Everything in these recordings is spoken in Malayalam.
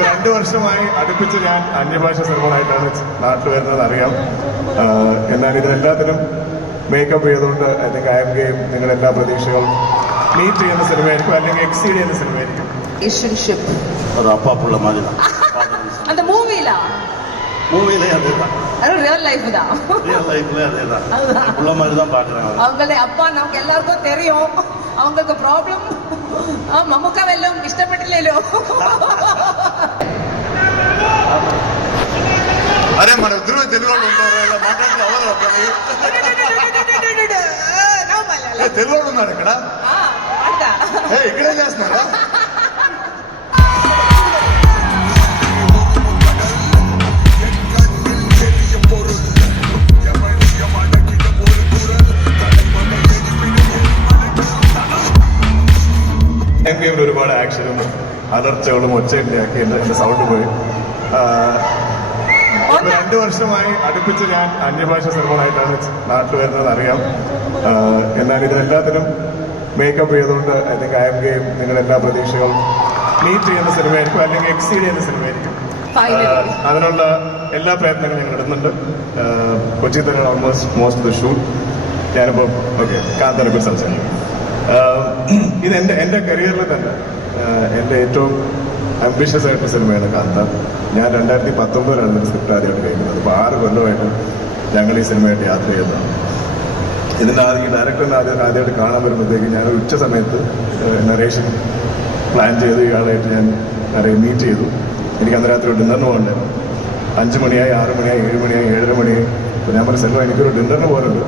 2 വർഷമായി അടുപ്പിച്ച് ഞാൻ അന്യഭാഷ സിനിമകളായിട്ടാണ് നാട്ടിൽ വരുന്നത് അറിയാം. എന്നാൽ ഇതിനെല്ലാത്തിനും മേക്കപ്പ് ചെയ്തുകൊണ്ട് I think I M game നിങ്ങളുടെ എല്ലാ പ്രതീക്ഷകളും മീറ്റ് ചെയ്യുന്ന സിനിമയായിരിക്കും, അല്ലെങ്കിൽ എക്സീഡ് ചെയ്യുന്ന സിനിമയായിരിക്കും. அது அப்பா புள்ள மாதிரி தான். அந்த மூவில அதேதான், ரியல் லைஃப் தான். ரியல் லைஃப்ல அதேதான், புள்ள மாதிரி தான் பாக்குறாங்க. அவங்களே அப்பா நமக்கு எல்லாருக்கும் தெரியும். அவங்களுக்கு ப்ராப்ளம் മമ്മൂക്കവെല്ലാം ഇഷ്ടപ്പെട്ടില്ലല്ലോ. అరే మన ఇద్దరు తెలుగు ఉంటారు మాట్లాడితే అవ్వదు. తెలుగు ఉన్నాడు ఇక్కడ, ఇక్కడే చేస్తున్నారా? ഒരുപാട് ആക്ഷനും അലർച്ചകളും ഒച്ചയുണ്ടാക്കി എന്റെ സൗണ്ട് പോയി. 2 വർഷമായി അടുപ്പിച്ച് ഞാൻ അന്യഭാഷ സിനിമകളായിട്ടാണ് നാട്ടിൽ വരുന്നത് അറിയാം. എന്നാൽ ഇതിനെല്ലാത്തിനും മേക്കപ്പ് ചെയ്തുകൊണ്ട് I think I M game നിങ്ങളുടെ എല്ലാ പ്രതീക്ഷകളും മീറ്റ് ചെയ്യുന്ന സിനിമയായിരിക്കും, അല്ലെങ്കിൽ എക്സീഡ് ചെയ്യുന്ന സിനിമയായിരിക്കും. അതിനുള്ള എല്ലാ പ്രയത്നങ്ങളും ഞങ്ങൾ ഇടുന്നുണ്ട്. കൊച്ചി തന്നെയാണ് almost most of the shoot. ഞാനിപ്പോൾ ഓക്കെ കാന്തനെ കുറിച്ച് സംസാരിക്കും. ഇത് എന്റെ കരിയറിൽ തന്നെ എന്റെ ഏറ്റവും അംബിഷ്യസ് ആയിട്ടുള്ള സിനിമയാണ് കാന്ത. ഞാൻ 2019 സ്ക്രിപ്റ്റ് ആദ്യമായിട്ട് കഴിക്കുന്നത്. അപ്പോൾ 6 കൊല്ലമായിട്ട് ഞങ്ങൾ ഈ സിനിമയായിട്ട് യാത്ര ചെയ്തതാണ്. ഇതിന്റെ ഈ ഡയറക്ടറിനെ ആദ്യമായിട്ട് കാണാൻ വരുമ്പോഴത്തേക്ക് ഞാൻ ഉച്ച സമയത്ത് നറേഷൻ പ്ലാൻ ചെയ്ത് ഇയാളായിട്ട് ഞാൻ മീറ്റ് ചെയ്തു. എനിക്ക് അന്ന് രാത്രി ഡിന്നറിന് പോകണ്ടായിരുന്നു. 5 മണിയായി, 6 മണിയായി, 7 മണിയായി, 7:30 മണിയായി. അപ്പോൾ ഞാൻ പറഞ്ഞ സെൽവ എനിക്കൊരു ഡിന്നറിന് പോകാനുണ്ട്,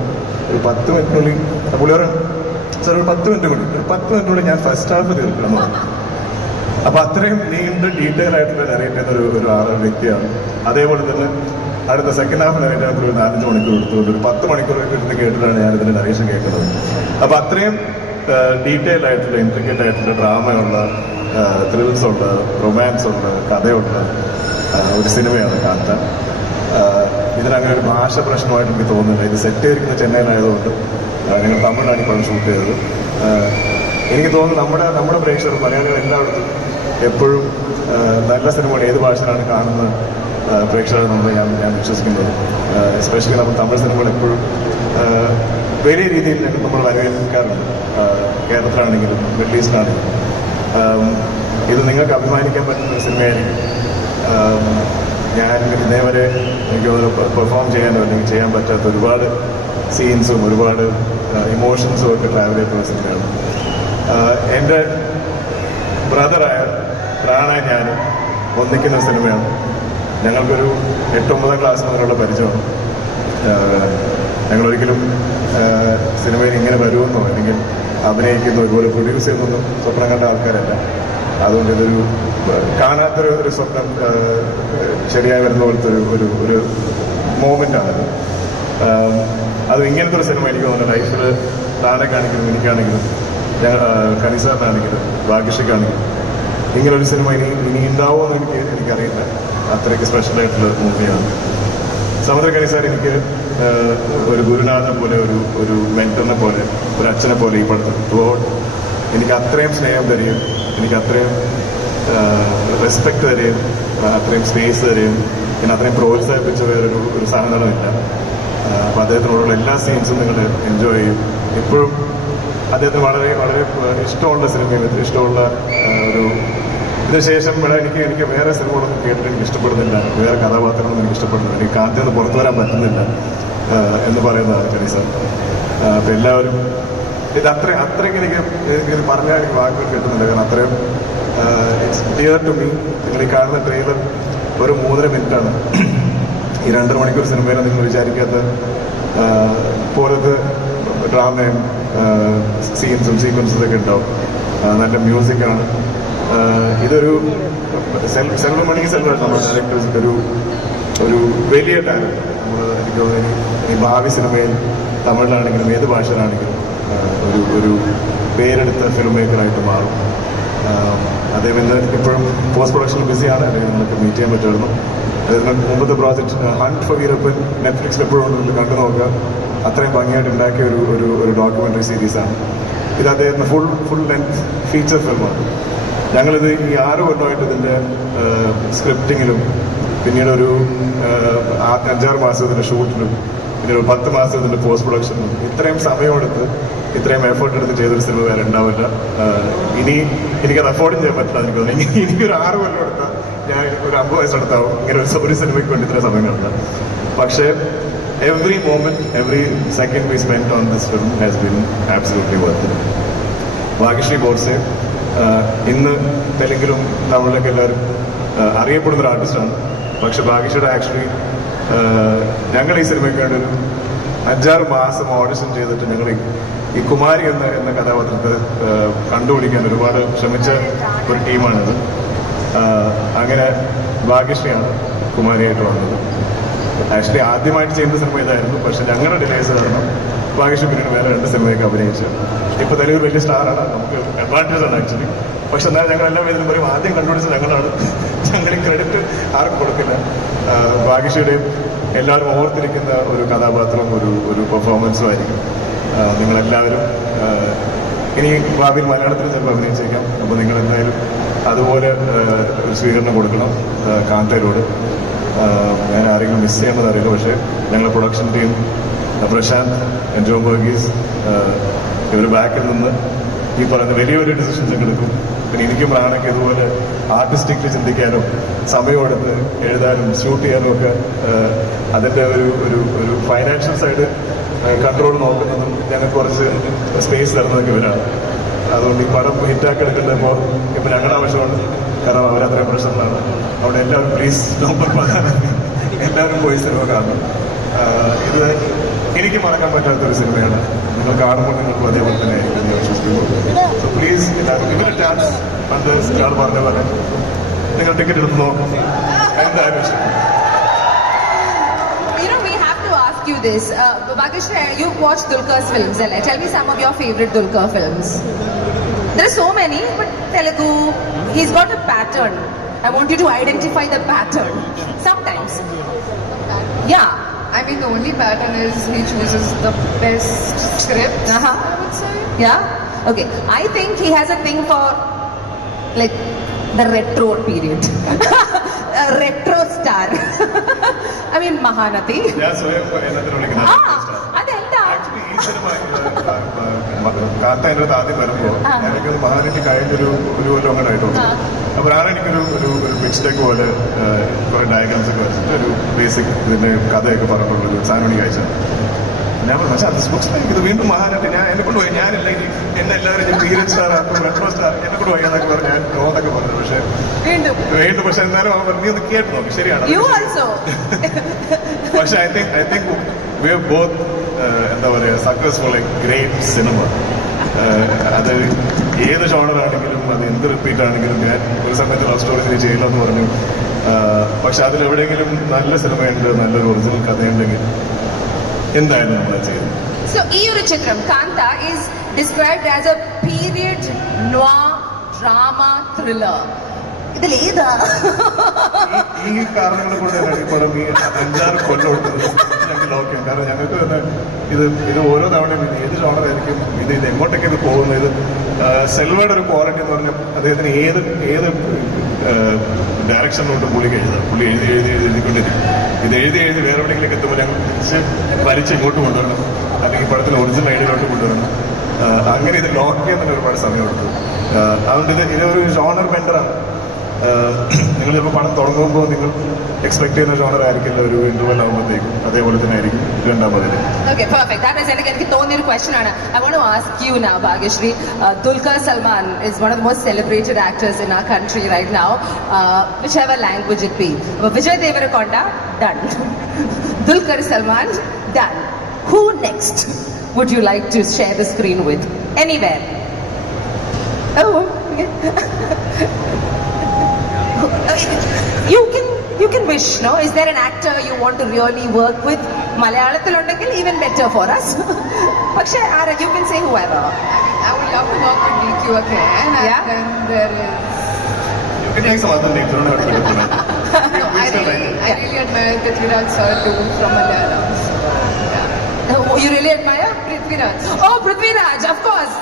ഒരു 10 മിനിറ്റിനുള്ളിൽ. പുള്ളിയോട് സാർ ഒരു 10 മിനിറ്റ് കൂടി, ഒരു 10 മിനിറ്റിനുള്ളിൽ ഞാൻ ഫസ്റ്റ് ഹാഫ് തീർക്കണം. അപ്പൊ അത്രയും നീണ്ട ഡീറ്റെയിൽ ആയിട്ടുള്ള നറേറ്റ് ചെയ്യുന്ന ഒരു വ്യക്തിയാണ്. അതേപോലെ തന്നെ അടുത്ത സെക്കൻഡ് ഹാഫ് നറേറ്റ് ആയിട്ട് ഒരു 4-5 മണിക്കൂർ എടുത്തു, ഒരു 10 മണിക്കൂർ ഇരുന്ന് കേട്ടിട്ടാണ് ഞാൻ ഇതിന്റെ നറേഷൻ കേൾക്കുന്നത്. അപ്പൊ അത്രയും ഡീറ്റെയിൽ ആയിട്ടുള്ള ഇൻട്രിക്കറ്റ് ആയിട്ടുള്ള ഡ്രാമയുള്ള, ത്രിൽസ് ഉള്ള, റൊമാൻസ് ഉള്ള, കഥയുള്ള ഒരു സിനിമയാണ് കാന്ത. ഇതിനങ്ങനെ ഒരു ഭാഷ പ്രശ്നമായിട്ട് എനിക്ക് തോന്നുന്നില്ല. ഇത് സെറ്റ് ചെയ്തിരിക്കുന്ന ചെന്നൈയിലായതുകൊണ്ട് ഞങ്ങൾ തമിഴിലാണ് ഇപ്പോൾ ഷൂട്ട് ചെയ്തത്. എനിക്ക് തോന്നുന്നു നമ്മുടെ പ്രേക്ഷകർ മലയാളികൾ എല്ലായിടത്തും എപ്പോഴും നല്ല സിനിമകൾ ഏത് ഭാഷയിലാണ് കാണുന്ന പ്രേക്ഷകർ ഞാൻ വിശ്വസിക്കുന്നത്. എസ്പെഷ്യലി നമ്മൾ തമിഴ് സിനിമകൾ എപ്പോഴും വലിയ രീതിയിൽ നമ്മൾ വരവേൽക്കാറുണ്ട്. കേരളത്തിലാണെങ്കിലും മിഡിൽ ഈസ്റ്റിലാണെങ്കിലും ഇത് നിങ്ങൾക്ക് അഭിമാനിക്കാൻ പറ്റുന്ന സിനിമയായിരിക്കും. ഞാൻ ഇതേവരെ എനിക്ക് പെർഫോം ചെയ്യാനോ അല്ലെങ്കിൽ ചെയ്യാൻ പറ്റാത്ത ഒരുപാട് സീൻസും ഒരുപാട് ഇമോഷൻസും ഒക്കെ ട്രാവൽ ചെയ്തിട്ടുള്ള സിനിമയാണ്. എൻ്റെ ബ്രദറായ പ്രാണായ ഞാനും ഒന്നിക്കുന്ന സിനിമയാണ്. ഞങ്ങൾക്കൊരു 8-9 ക്ലാസ് മുതലുള്ള പരിചയമാണ്. ഞങ്ങളൊരിക്കലും സിനിമയിൽ ഇങ്ങനെ വരുമെന്നോ അല്ലെങ്കിൽ അഭിനയിക്കുന്നോ ഒരുപോലെ പ്രൊഡ്യൂസ് ചെയ്യുന്നൊന്നും സ്വപ്നം കണ്ട ആൾക്കാരല്ല. അതുകൊണ്ട് ഇതൊരു കാണാത്തൊരു സ്വപ്നം ശരിയായി വരുന്ന പോലത്തെ ഒരു മോമെൻ്റാണത്. അത് ഇങ്ങനത്തെ ഒരു സിനിമ എനിക്ക് തോന്നുന്നു ലൈഫിൽ താനേക്കാണെങ്കിലും എനിക്കാണെങ്കിലും കനിസാറിനാണെങ്കിലും ഭാഗ്യശ്രീക്കാണെങ്കിലും ഇങ്ങനൊരു സിനിമ ഇനി ഉണ്ടാവുമെന്ന് എനിക്കറിയില്ല. അത്രയ്ക്ക് സ്പെഷ്യലായിട്ടുള്ള മൂവിയാണ്. സമുദ്ര കനിസാർ എനിക്ക് ഒരു ഗുരുനാഥനെ പോലെ, ഒരു മെന്ററിനെ പോലെ, ഒരു അച്ഛനെ പോലെ ഈ പടത്തിൽ ത്രൂഔട്ട് എനിക്ക് അത്രയും സ്നേഹം തരികയും എനിക്ക് അത്രയും റെസ്പെക്ട് തരികയും അത്രയും സ്പേസ് തരികയും പിന്നെ അത്രയും പ്രോത്സാഹിപ്പിച്ച വേറൊരു സാധനമില്ല. അപ്പോൾ അദ്ദേഹത്തിനോടുള്ള എല്ലാ സീൻസും നിങ്ങൾ എൻജോയ് ചെയ്യും. എപ്പോഴും അദ്ദേഹത്തിന് വളരെ വളരെ ഇഷ്ടമുള്ള സിനിമയിൽ ഇഷ്ടമുള്ള ഇതിനുശേഷം എനിക്ക് വേറെ സിനിമകളൊന്നും കേട്ടിട്ട് എനിക്ക് ഇഷ്ടപ്പെടുന്നില്ല, വേറെ കഥാപാത്രങ്ങളൊന്നും എനിക്ക് ഇഷ്ടപ്പെടുന്നില്ല, എനിക്ക് കാന്തിയിൽ നിന്ന് പുറത്തു വരാൻ പറ്റുന്നില്ല എന്ന് പറയുന്നതാണ് കനിസാർ. അപ്പം എല്ലാവരും ഇത് അത്രയ്ക്ക് എനിക്ക് പറഞ്ഞാൽ എനിക്ക് വാക്കുകൾ കിട്ടുന്നില്ല. കാരണം അത്രയും ഇറ്റ്സ് ഡിയർ ടു മീ. നിങ്ങൾ ഈ കാണുന്ന ട്രെയിലർ ഒരു 3.5 മിനിറ്റാണ്. ഈ 2.5 മണിക്കൂർ സിനിമയിൽ നിങ്ങൾ വിചാരിക്കാത്ത പോലത്തെ ഡ്രാമയും സീൻസും സീക്വൻസൊക്കെ ഉണ്ടാവും. നല്ല മ്യൂസിക്കാണ്. ഇതൊരു സെൽവമണി നമ്മുടെ ഡയറക്ടേഴ്സിൻ്റെ ഒരു വലിയ ടാലന്റ്. എനിക്ക് തോന്നുന്നു ഈ ഭാവി സിനിമയിൽ തമിഴിലാണെങ്കിലും ഏത് ഭാഷയിലാണെങ്കിലും ഒരു പേരെടുത്ത ഫിലിം മേക്കറായിട്ട് മാറും. അദ്ദേഹം ഇന്ന് ഇപ്പോഴും പോസ്റ്റ് പ്രൊഡക്ഷനിൽ ബിസിയാണ്. അല്ലെങ്കിൽ നമുക്ക് മീറ്റ് ചെയ്യാൻ പറ്റുമായിരുന്നു. അതിന് മുമ്പത്തെ പ്രോജക്റ്റ് ഹണ്ട് ഫോർ വീരപ്പൻ നെറ്റ്ഫ്ലിക്സിൽ എപ്പോഴും കണ്ടു നോക്കുക. അത്രയും ഭംഗിയായിട്ട് ഉണ്ടാക്കിയ ഒരു ഡോക്യുമെന്ററി സീരീസാണ് ഇത്. അദ്ദേഹത്തിന് ഫുൾ ലെങ്ത് ഫീച്ചർ ഫിലിമാണ്. ഞങ്ങളിത് ഈ 6 കൊല്ലമായിട്ട് ഇതിൻ്റെ സ്ക്രിപ്റ്റിങ്ങിലും പിന്നീട് ഒരു 5-6 മാസം ഇതിൻ്റെ ഷൂട്ടിലും പിന്നീട് ഒരു 10 മാസം ഇതിൻ്റെ പോസ്റ്റ് പ്രൊഡക്ഷനിലും ഇത്രയും സമയമെടുത്ത് ഇത്രയും എഫേർട്ട് എടുത്ത് ചെയ്തൊരു സിനിമ വേറെ ഉണ്ടാവില്ല. ഇനി എനിക്കത് അഫോർഡ് ചെയ്യാൻ പറ്റില്ല. എനിക്ക് തോന്നുന്നു എനിക്കൊരു 6 കൊല്ലം എടുത്താൽ ഞാൻ ഒരു 50 വയസ്സെടുത്താവും ഇങ്ങനെ ഒരു സിനിമയ്ക്ക് വേണ്ടി ഇത്രയും സമയം കിടത്താം. പക്ഷേ every moment, every second we spent on this film has been absolutely worth it. Bhagyashree Borse ഇന്ന് തെലുങ്കിലും തമിഴിലൊക്കെ എല്ലാവരും അറിയപ്പെടുന്ന ഒരു ആർട്ടിസ്റ്റാണ്. പക്ഷെ ഭാഗ്യശ്രീയുടെ ആക്ച്വലി ഞങ്ങൾ ഈ സിനിമയ്ക്ക് വേണ്ടി ഒരു 5-6 മാസം ഓഡിഷൻ ചെയ്തിട്ട് ഞങ്ങൾ ഈ കുമാരി എന്ന കഥാപാത്രത്തെ കണ്ടുപിടിക്കാൻ ഒരുപാട് ശ്രമിച്ച ഒരു ടീമാണിത്. അങ്ങനെ ഭാഗ്യശ്രീയാണ് കുമാരിയായിട്ട് വന്നത്. ആക്ച്വലി ആദ്യമായിട്ട് ചെയ്യുന്ന സിനിമ ഇതായിരുന്നു. പക്ഷെ ഞങ്ങളുടെ ഡിലൈസ് കാരണം ഭാഗ്യശ്രീ പിന്നീട് വേറെ 2 സിനിമയൊക്കെ അഭിനയിച്ചു. ഇപ്പൊ തെലുഗു വലിയ സ്റ്റാറാണ്, നമുക്ക് അഡ്വാൻറ്റേജ് ആണ് ആക്ച്വലി. പക്ഷെ എന്നാൽ ഞങ്ങൾ എല്ലാ വേദിയിലും പറയും ആദ്യം കണ്ടുപിടിച്ചത് ഞങ്ങളാണ്. ഞങ്ങൾ ക്രെഡിറ്റ് ആർക്കും കൊടുക്കില്ല. ഭാഗ്യശ്രീയുടെയും എല്ലാവരും ഓർത്തിരിക്കുന്ന ഒരു കഥാപാത്രം, ഒരു പെർഫോമൻസും ആയിരിക്കും. നിങ്ങളെല്ലാവരും ഇനി ഭാവിയിൽ മലയാളത്തിൽ ചിലപ്പോൾ അഭിനയിച്ചേക്കാം. അപ്പോൾ നിങ്ങൾ എന്തായാലും അതുപോലെ ഒരു സ്വീകരണം കൊടുക്കണം കാന്തയിലൂടെ. ഞാൻ ആരെങ്കിലും മിസ് ചെയ്യുന്നത് അറിയില്ല. പക്ഷേ ഞങ്ങളുടെ production team Prasanth, John Varghese ഇവർ ബാക്കിൽ നിന്ന് ഈ പറയുന്ന വലിയൊരു ഡിസിഷൻസ് ഒക്കെ എടുക്കും. പിന്നെ എനിക്കും പ്രാണയ്ക്ക് ഇതുപോലെ ആർട്ടിസ്റ്റിക്കലി ചിന്തിക്കാനും സമയമെടുത്ത് എഴുതാനും ഷൂട്ട് ചെയ്യാനും ഒക്കെ അതിൻ്റെ ഒരു ഫൈനാൻഷ്യൽ സൈഡ് കൺട്രോൾ നോക്കുന്നതും ഞങ്ങൾക്ക് കുറച്ച് സ്പേസ് തരുന്നതൊക്കെ ഇവരാണ്. അതുകൊണ്ട് ഈ പടം ഹിറ്റാക്കി എടുക്കേണ്ടപ്പോൾ ഇപ്പം ഞങ്ങളുടെ ആവശ്യമാണ്. കാരണം അവരത്രയും പ്രശ്നങ്ങളാണ്. അവിടെ എല്ലാവരും പ്ലീസ് നവംബർ 14 എല്ലാവരും പോയി സിനിമ കാണണം. ഇത് എനിക്ക് മറക്കാൻ പറ്റാത്തൊരു സിനിമയാണ്. നിങ്ങൾ കാണുമ്പോൾ നിങ്ങൾക്ക് അതേപോലെ തന്നെ ആയിരിക്കും ഞാൻ വിശ്വസിക്കുന്നു. സോ പ്ലീസ് എല്ലാവരും ഇവരുടെ ചാൻസ് പണ്ട് ഒരാൾ പറഞ്ഞ പോലെ നിങ്ങൾ ടിക്കറ്റ് എടുത്ത് നോക്കും. എന്തായാലും ഇഷ്ടം. You this Bhagyashree, you watch Dulquer's films. Tell me some of your favorite Dulquer films. There are so many, but Telugu, he's got a pattern. I want you to identify the pattern. Sometimes, yeah. I mean, the only pattern is he chooses the best script. I would say. Yeah. Okay. I think he has a thing for like the retro period. A retro star. I mean, Mahanati. ഞാൻ സ്വയം എന്നതിനെ വിളിക്കുന്നത് അതെന്താ ആക്ച്വലി ഈ സിനിമ കാത്ത എൻ്റെ അടുത്ത് ആദ്യം വരുമ്പോൾ എനിക്കൊരു മഹാനറ്റി കഴിഞ്ഞൊരു കൊല്ലം അങ്ങനെ ആയിട്ടുണ്ട്. അപ്പോൾ എനിക്കൊരു പിച്ച് ഡെക്ക് പോലെ കുറെ ഡയഗ്രാംസ് ഒക്കെ വരച്ചിട്ട് ഒരു ബേസിക് ഇതിന്റെ കഥയൊക്കെ പറഞ്ഞിട്ടുള്ളൊരു സാധനം കഴിച്ചാൽ ഞാൻ പറഞ്ഞു പക്ഷേ അത് ബുക്സ് ഇത് വീണ്ടും മഹാനറ്റി എന്നെ കൊണ്ട് പോയി ഞാനില്ല ഇനി എന്നെ എല്ലാവരും പീരിയഡ് സ്റ്റാർ ആക്കും മെട്രോ സ്റ്റാർ എന്നെ കൊണ്ട് പോയി എന്നൊക്കെ പറഞ്ഞു ഞാൻ നോന്നൊക്കെ പറഞ്ഞു. പക്ഷേ വീണ്ടും പക്ഷെ എന്നാലും അവൻ നീ ഒന്ന് കേട്ട് നോക്കി ശരിയാണ്. പക്ഷെ I think we are both എന്താ പറയുക സക്സസ്ഫുൾ ഗ്രേറ്റ് സിനിമ. അത് ഏത് ജോണറാണെങ്കിലും അത് എന്ത് റിപ്പീറ്റ് ആണെങ്കിലും ഞാൻ ഒരു സമയത്ത് ലവ് സ്റ്റോറി ചെയ്യില്ല എന്ന് പറഞ്ഞു. പക്ഷെ അതിലെവിടെയെങ്കിലും നല്ല സിനിമയുണ്ട്, നല്ലൊരു ഒറിജിനൽ കഥയുണ്ടെങ്കിൽ എന്തായാലും നമ്മൾ ചെയ്യും. So, ഈ ഒരു ചിത്രം കാന്ത is described as a period noir drama thriller. ഇതിലേതാ ഈ കാരണങ്ങളെ കൊണ്ട് ഈ പടം ഈ 5-6 കൊല്ലം ഞങ്ങൾക്ക് ലോക്ക്. കാരണം ഞങ്ങൾക്ക് തന്നെ ഇത് ഓരോ തവണയും ഏത് ജോണറായിരിക്കും ഇത് എങ്ങോട്ടൊക്കെ ഇത് പോകുന്നത്. ഇത് സെൽവയുടെ ഒരു ക്വാളിറ്റി എന്ന് പറഞ്ഞാൽ അദ്ദേഹത്തിന് ഏത് ഡയറക്ഷനിലോട്ട് പുള്ളി എഴുതിക്കൊണ്ടിരിക്കും. ഇത് എഴുതി വേറെ എവിടെയെങ്കിലും എത്തുമ്പോൾ ഞങ്ങൾ തിരിച്ച് വലിച്ച് ഇങ്ങോട്ട് കൊണ്ടുവരണം, അല്ലെങ്കിൽ പടത്തിൽ ഒറിജിനൽ ഐഡിയയിലോട്ട് കൊണ്ടുവരണം. അങ്ങനെ ഇത് ലോക്ക് ചെയ്യാൻ തന്നെ ഒരുപാട് സമയമെടുത്തു. അതുകൊണ്ട് ഇതൊരു ജോണർ ബെൻഡറാണ്. നിങ്ങൾ ചിലപ്പോൾ പണം തുടങ്ങുമ്പോൾ നിങ്ങൾ എക്സ്പെക്ട് ചെയ്യുന്ന ജോണർ ആയിരിക്കില്ല ഒരു ഇന്റർവെൽ ആകുമ്പോഴത്തേക്കും അതേപോലെ തന്നെ ആയിരിക്കും രണ്ടാമതിന്. Okay, perfect. That was എനിക്ക് തോന്നിയ ഒരു ക്വസ്റ്റൻ ആണ്. I want to ask you now, Bhagyashree. Dulquer Salmaan is one of the most celebrated actors in our country right now, whichever language it be. Vijay Deverakonda, done. Dulquer Salmaan, done. Who next would you like to share the screen with? Anywhere? Oh, okay. You can wish, no? Is there an actor you want to really work with? Malayalam undengil even better for us. പക്ഷേ you can say whoever. I would love to work with DQ again. Yeah? And then there is. You can take some other names. I really admire Prithviraj sir too from Malayalam. So, yeah. Oh, you really admire? Prithviraj. Oh, Prithviraj, of course.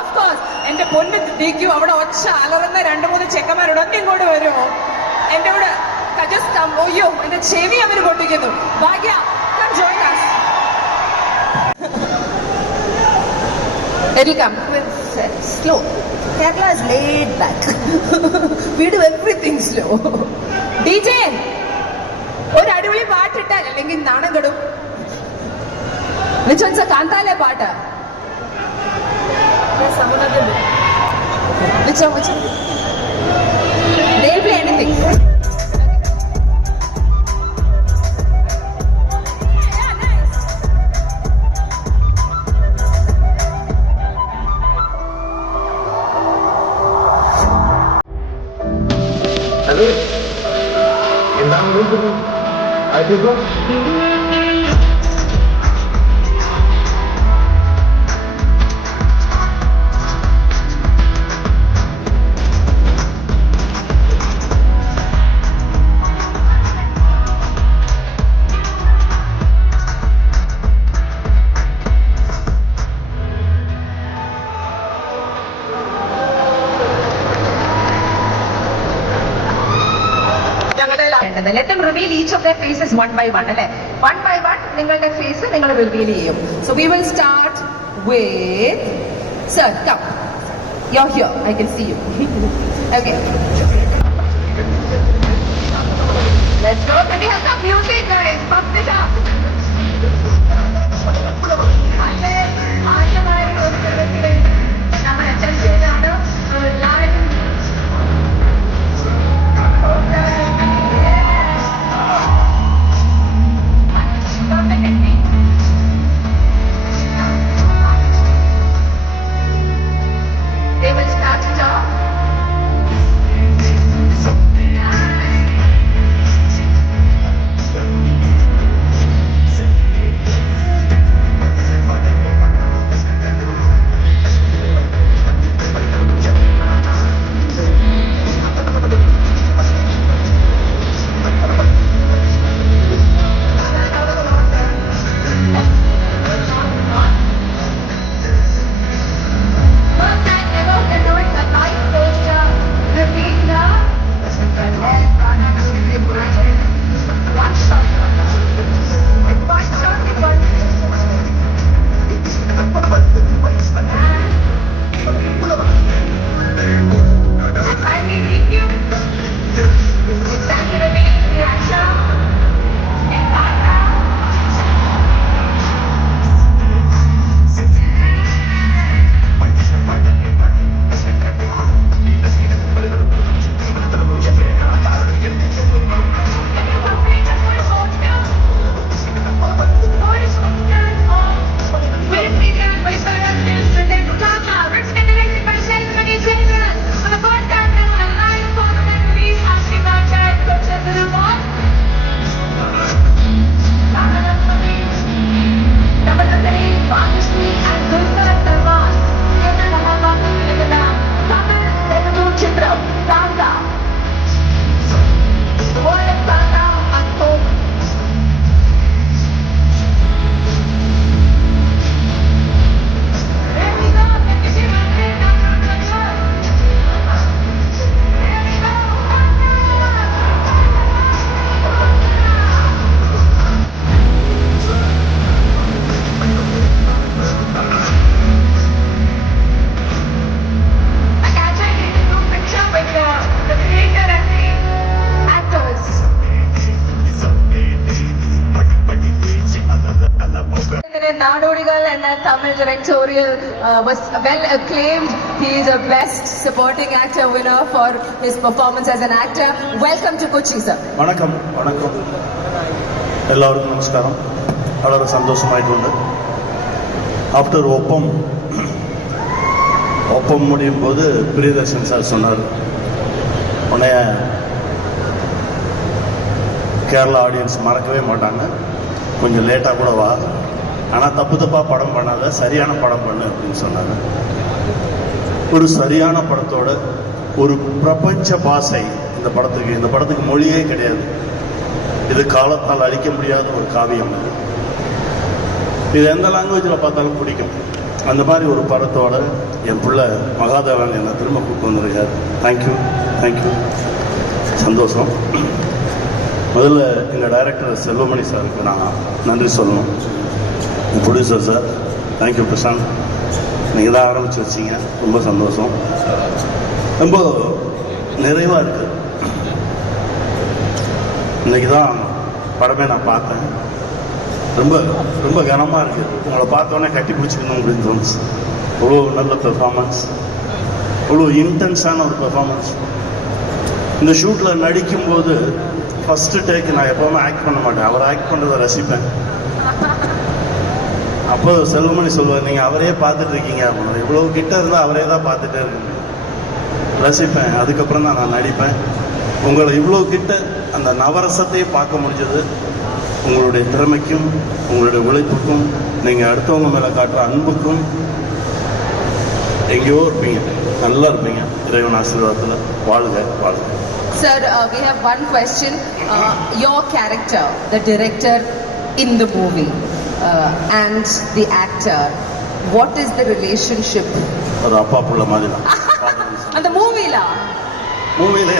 Of course. And പൊന്ന് ഡിക്കു അവിടെ ഒച്ച അലറുന്ന 2-3 ചെക്കന്മാരോട് ഒന്ന് ഇങ്ങോട്ട് വരുമോ? എന്റെ കൂടെ ഒയ്യോ എന്റെ ചെവി അവര് പൊട്ടിക്കുന്നു. ഭാഗ്യ, come join us. It'll come. Slow. Kerala is laid back. We do everything slow. DJ, ഒരു അടിപൊളി പാട്ടിട്ടാൽ അല്ലെങ്കിൽ നാണം കെടും. Which one's a കാന്താലെ പാട്ട്? Which one? They'll play anything. Hello? എന്താണ് വിളിക്കുന്നത്? ആയിട്ടിപ്പോ Let them reveal each of their faces one by one. One by one, നിങ്ങളുടെ face നിങ്ങൾ reveal ചെയ്യും. So we will start with sir. Come. You're here. I can see you. Okay. Let's go. Can we have some music, guys? Pump it up. They will start it off. Nadodigal and a Tamil directorial was well acclaimed. He is a best supporting actor winner for his performance as an actor. Welcome to Kochi, sir. വണക്കം വണക്കം എല്ലാവർക്കും നമസ്കാരം. വളരെ സന്തോഷമായിട്ടുണ്ട്. ആഫ്റ്റർ ஒப்பம் முடியும் போது பிரியதர்ஷன் சார் சொன்னார், உன்னைய கேரளா ஆடியன்ஸ் மறக்கவே மாட்டாங்க, கொஞ்சம் லேட்டாக கூட வா, ஆனால் தப்பாக படம் பண்ணாத, சரியான படம் பண்ணு அப்படின்னு சொன்னாங்க. ஒரு சரியான படத்தோட ஒரு பிரபஞ்ச பாஷை இந்த படத்துக்கு மொழியே கிடையாது. இது காலத்தால் அழிக்க முடியாத ஒரு காவியம். இது எந்த லாங்குவேஜில் பார்த்தாலும் பிடிக்கும். அந்த மாதிரி ஒரு படத்தோட என் பிள்ளை மகாதேவன் என்னை திரும்ப கூப்பிட்டு வந்திருக்காரு. தேங்க்யூ சந்தோஷம். முதல்ல எங்கள் டைரக்டர் செல்வமணி சாருக்கு நான் நன்றி சொல்லணும். என் ப்ரொடியூசர் சார் தேங்க்யூ பிரசாந்த், நீங்கள் தான் ஆரம்பித்து வச்சிங்க, ரொம்ப சந்தோஷம். ரொம்ப நிறைவாக இருக்குது. இன்றைக்கி தான் படமே நான் பார்த்தேன். ரொம்ப ரொம்ப கனமாக இருக்குது. உங்களை பார்த்தோன்னே கட்டி பிடிச்சிக்கணும் அப்படின்னு தோணுச்சு. அவ்வளோ நல்ல பெர்ஃபார்மன்ஸ், அவ்வளோ இன்டென்ஸான ஒரு பெர்ஃபார்மன்ஸ். இந்த ஷூட்டில் நடிக்கும்போது ஃபஸ்ட்டு டேக்கு நான் எப்போவுமே ஆக்ட் பண்ண மாட்டேன், அவர் ஆக்ட் பண்ணுறதை ரசிப்பேன். அப்போ செல்வமணி சொல்லுவார், நீங்கள் அவரே பார்த்துட்டு இருக்கீங்க அப்படின்னு. இவ்வளோ கிட்ட இருந்தால் அவரே தான் பார்த்துட்டே இருக்கீங்க, ரசிப்பேன். அதுக்கப்புறம் தான் நான் நடிப்பேன். உங்களை இவ்வளோ கிட்ட அந்த நவரசத்தையே பார்க்க முடிஞ்சது உங்களுடைய திறமைக்கும் உங்களுடைய உழைப்புக்கும் நீங்கள் அடுத்தவங்க மேலே காட்டுற அன்புக்கும். எங்கேயோ இருப்பீங்க, நல்லா இருப்பீங்க. இறைவன் ஆசீர்வாதத்தில் வாழ்க. Sir, we have one question. Your character, the director in the movie and the actor, what is the relationship? அது அப்பா புள்ள மாதிரி தான். அந்த மூவில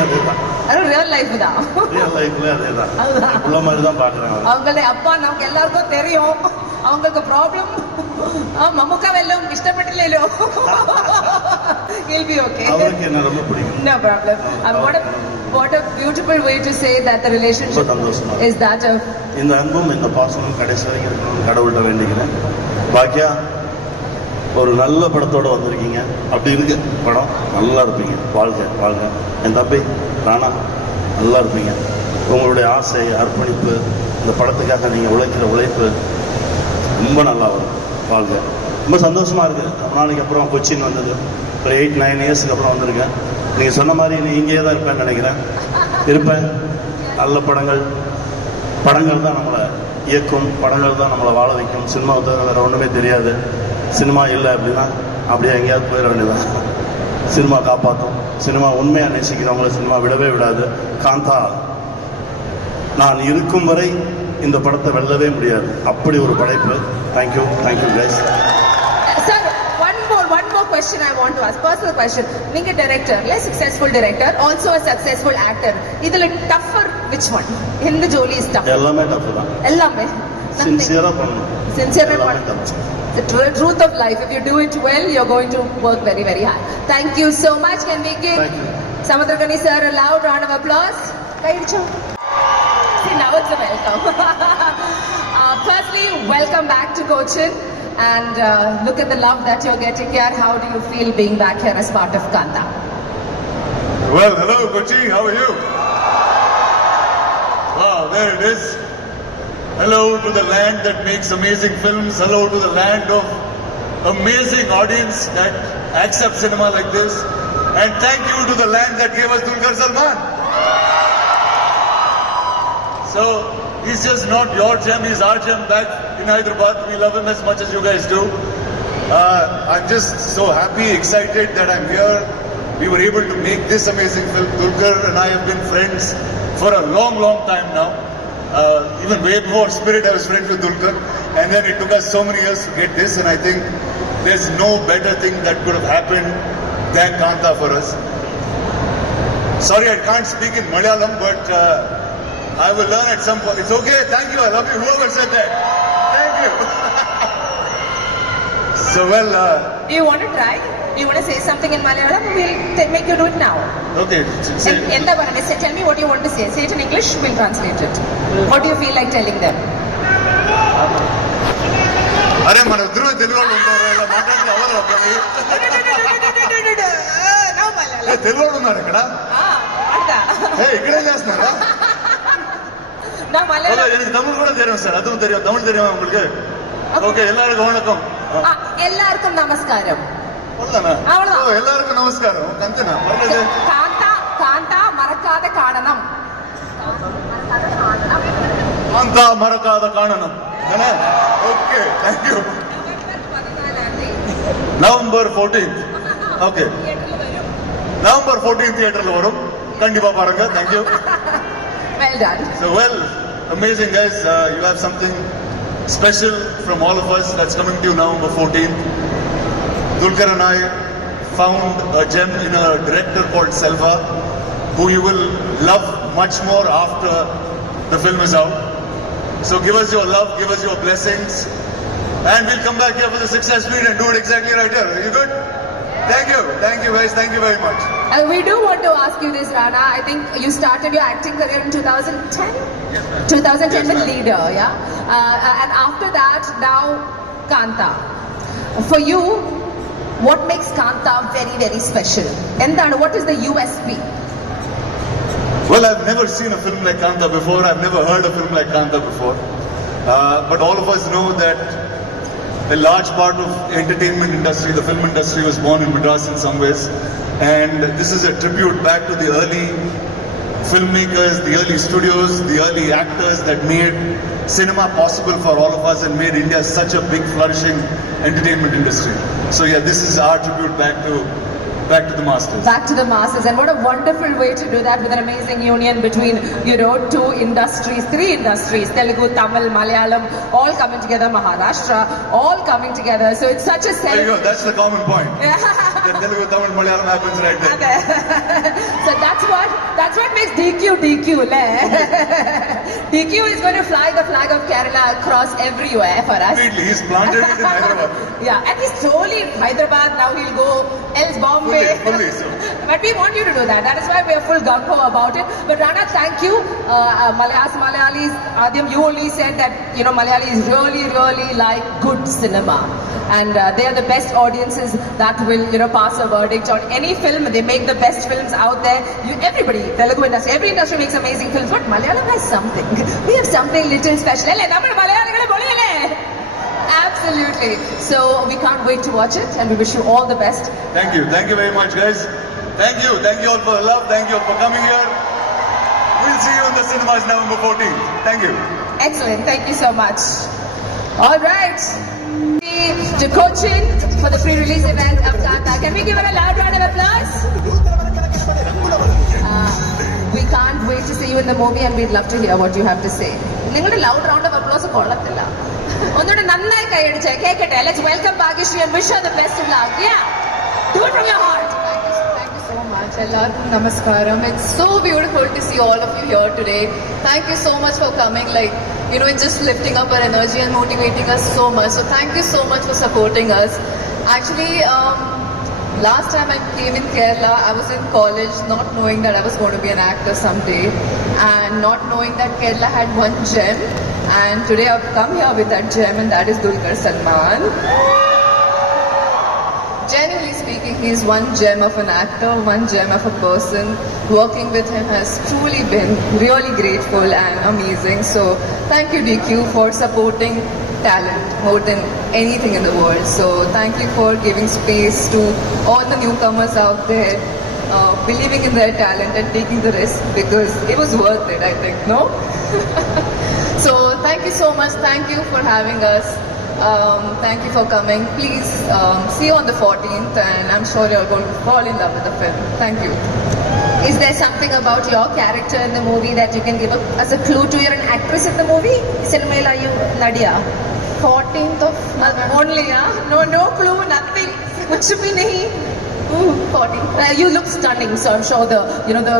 அதே தான், அது ரியல் லைஃப் தான். ரியல் லைஃப்ல அதே தான், புள்ள மாதிரி தான் பார்க்குறேன். அவங்களே அப்பா நமக்கு எல்லாருக்கும் தெரியும். அவங்களுக்கு ப்ராப்ளம் മമ്മൂക്കവെല്ലാം ഇഷ്ടപ്പെട്ടില്ലല്ലോ. He'll be okay. அவருக்கு என்ன ரொம்ப பிடிக்கும். No problem. What a beautiful way to say that the relationship is that of. இந்த அன்பும் இந்த பாசமும் கடைசி வரைக்கும் இருக்கணும்னு கடவுள்கிட்ட வேண்டிக்கிறேன். பாக்கியா ஒரு நல்ல படத்தோடு வந்திருக்கீங்க. அப்படி இருக்கு படம், நல்லா இருப்பீங்க. வாழ்க. என் தம்பி ராணா, நல்லா இருப்பீங்க. உங்களுடைய ஆசை, அர்ப்பணிப்பு, இந்த படத்துக்காக நீங்கள் உழைக்கிற உழைப்பு ரொம்ப நல்லா வரும். வாழ்க. ரொம்ப சந்தோஷமாக இருக்குது. ரொம்ப நாளைக்கு அப்புறம் கொச்சின் வந்தது, ஒரு 8-9 இயர்ஸ்க்கு அப்புறம் வந்திருக்கேன். நீங்கள் சொன்ன மாதிரி நீ இங்கேயே தான் இருப்பேன்னு நினைக்கிறேன். இருப்பேன். நல்ல படங்கள் தான் நம்மளை இயக்கும், படங்கள் தான் நம்மளை வாழ வைக்கும். சினிமாவை தவிர வேறு ஒன்றுமே தெரியாது. சினிமா இல்லை அப்படின்னா அப்படியே எங்கேயாவது போயிட வேண்டியதான். சினிமா காப்பாற்றும். சினிமா உண்மையாக நேசிக்கிறவங்கள சினிமா விடவே விடாது. காந்தா நான் இருக்கும் வரை இந்த படத்தை வெல்லவே முடியாது. அப்படி ஒரு படைப்பு. Thank you guys. Sir, one more question I want to ask. Personal question. நீங்க director, less successful director, also a successful actor. இதுல tougher which one? எந்த ஜோலி is tough? எல்லாமே டஃப் தான். எல்லாமே சின்சியரா பண்ணணும். Sincere பண்ணணும். The truth of life. If you do it well, you're going to work very, very hard. Thank you so much. Can we give Samudragani sir a loud round of applause? See, now it's a welcome. Firstly, welcome back to Cochin. And look at the love that you're getting here. How do you feel being back here as part of Kanta? Well, hello Kochi, how are you? Wow, there it is. Hello to the land that makes amazing films. Hello to the land of amazing audience that accepts cinema like this. And thank you to the land that gave us Dulquer Salman. So, he's just not your gem, he's our gem back in Hyderabad. We love him as much as you guys do. I'm just so happy, excited that I'm here. We were able to make this amazing film. Dulquer and I have been friends for a long, long time now. Even way before Spirit, I was friends with Dulquer. And then it took us so many years to get this. And I think there's no better thing that could have happened than Kanta for us. Sorry, I can't speak in Malayalam, but I will learn at some point. It's okay. Thank you. I love you. Whoever said that. Thank you. So, well... Do you want to try? Do you want to say something in Malayalam? We'll make you do it now. Okay. Tell me what you want to say. Say it in English, we'll translate it. What do you feel like telling them? అరే మన ఇద్దరు తెలుగు వాళ్ళు ఉంటారు ఇలా మాట్లాడితే అవ్వదు తెలుగు వాళ్ళు ఉన్నారు ఇక్కడ ఇక్కడే చేస్తున్నారా எனக்கு தமிழ் கூட தெரியும் சார் அதுவும் தெரியும் தமிழ் தெரியுமா உங்களுக்கு ஓகே எல்லாருக்கும் வணக்கம் எல்லாருக்கும் நமஸ்காரம் எல்லாருக்கும் நமஸ்காரம் கந்தனா காந்தா மறக்காத காணனம் காந்தா மறக்காத காணனம் okay thank you November 14th okay November 14th தியேட்டர்ல வரும் கண்டிப்பா பாருங்க thank you Well done. So well, amazing guys. You have something special from all of us that's coming to you November 14th. Dulquer and I found a gem in a director called Selva, who you will love much more after the film is out. So give us your love, give us your blessings, and we'll come back here for the success meet and do it exactly right here. Are you good? Thank you guys, thank you very much. We do want to ask you this, Rana. I think you started your acting career in 2010? 2010 Yes, with ma'am. Leader, yeah? And after that, now Kanta. For you, what makes Kanta very, very special? And what is the USP? Well, I've never seen a film like Kanta before. I've never heard a film like Kanta before. But all of us know that a large part of entertainment industry, the film industry, was born in Madras in some ways. And this is a tribute back to the early filmmakers, the early studios, the early actors that made cinema possible for all of us and made India such a big flourishing entertainment industry. So yeah, this is our tribute back to the masters. Back to the masses. And what a wonderful way to do that, with an amazing union between, two industries, 3 industries, Telugu, Tamil, Malayalam, all coming together, Maharashtra, all coming together. So it's such a There you go, that's the common point. The Telugu, Tamil, Malayalam happens right there. So that's what makes DQ, le? DQ is going to fly the flag of Kerala across everywhere for us. Completely, he's planted it in Hyderabad. Yeah, and he's slowly in Hyderabad, now he'll go else Bombay. Fully so. But we want you to do that. That is why we are full gung-ho about it. But Rana, thank you. Malayalis, Adhyam, you only said that, Malayalis really, really like good cinema. And they are the best audiences that will, pass a verdict on any film. They make the best films out there. Everybody, Telugu industry, every industry makes amazing films. But Malayalam has something. We have something little special. Absolutely. So we can't wait to watch it, and we wish you all the best. Thank you very much, guys. Thank you all for the love. Thank you all for coming here. We'll see you in the cinemas November 14th. Thank you. Excellent. Thank you so much. All right. To Cochin for the pre-release event of Kanta. Can we give it a loud round of applause? We can't wait to see you in the movie, and we'd love to hear what you have to say. നിങ്ങളുടെ loud round of applause കൊള്ളത്തില്ല. ഒന്നുകൂടെ നന്നായി കൈയടിച്ചേ, കേൾക്കട്ടെ. Let's welcome Bhagyashree and wish her the best of luck. Yeah. Do it from your heart. Thank you so much. Ellarkum namaskaram. It's so beautiful to see all of you here today. Thank you so much for coming. It's just lifting up our energy and motivating us so much. So thank you so much for supporting us. Actually, last time I came in Kerala, I was in college, not knowing that I was going to be an actor someday, and not knowing that Kerala had one gem. And today I've come here with that gem, and that is Dulquer Salman. Genuinely speaking, he's one gem of an actor, one gem of a person. Working with him has truly been really grateful and amazing. So thank you, DQ, for supporting talent more than anything in the world. So thank you for giving space to all the newcomers out there, believing in their talent and taking the risk, because it was worth it, I think, no? So thank you so much. Thank you for having us. Thank you for coming. Please see you on the 14th, and I'm sure you're going to fall in love with the film. Thank you. Is there something about your character in the movie that you can give as a clue to? You're an actress in the movie? Cinema, are you Nadia? 14th of Only, huh? No clue, nothing. Kuch bhi nahi. 14th. You look stunning, so I'm sure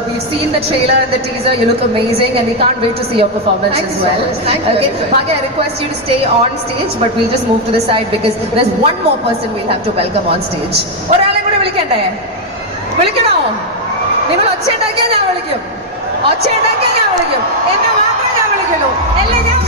we've seen the trailer and the teaser. You look amazing, and we can't wait to see your performance Thank as you so well. much. Thank you, Okay, everybody. Bhagya, I request you to stay on stage, but we'll just move to the side because there's one more person we'll have to welcome on stage. ഒരാളെ കൂടെ വിളിക്കണ്ടേ? വിളിക്കണോ? നിങ്ങൾ ഒച്ച ഉണ്ടാക്കിയാൽ ഞാൻ വിളിക്കും. എന്നെ മാത്രമേ ഞാൻ വിളിക്കുള്ളൂ. എല്ലാം ഞാൻ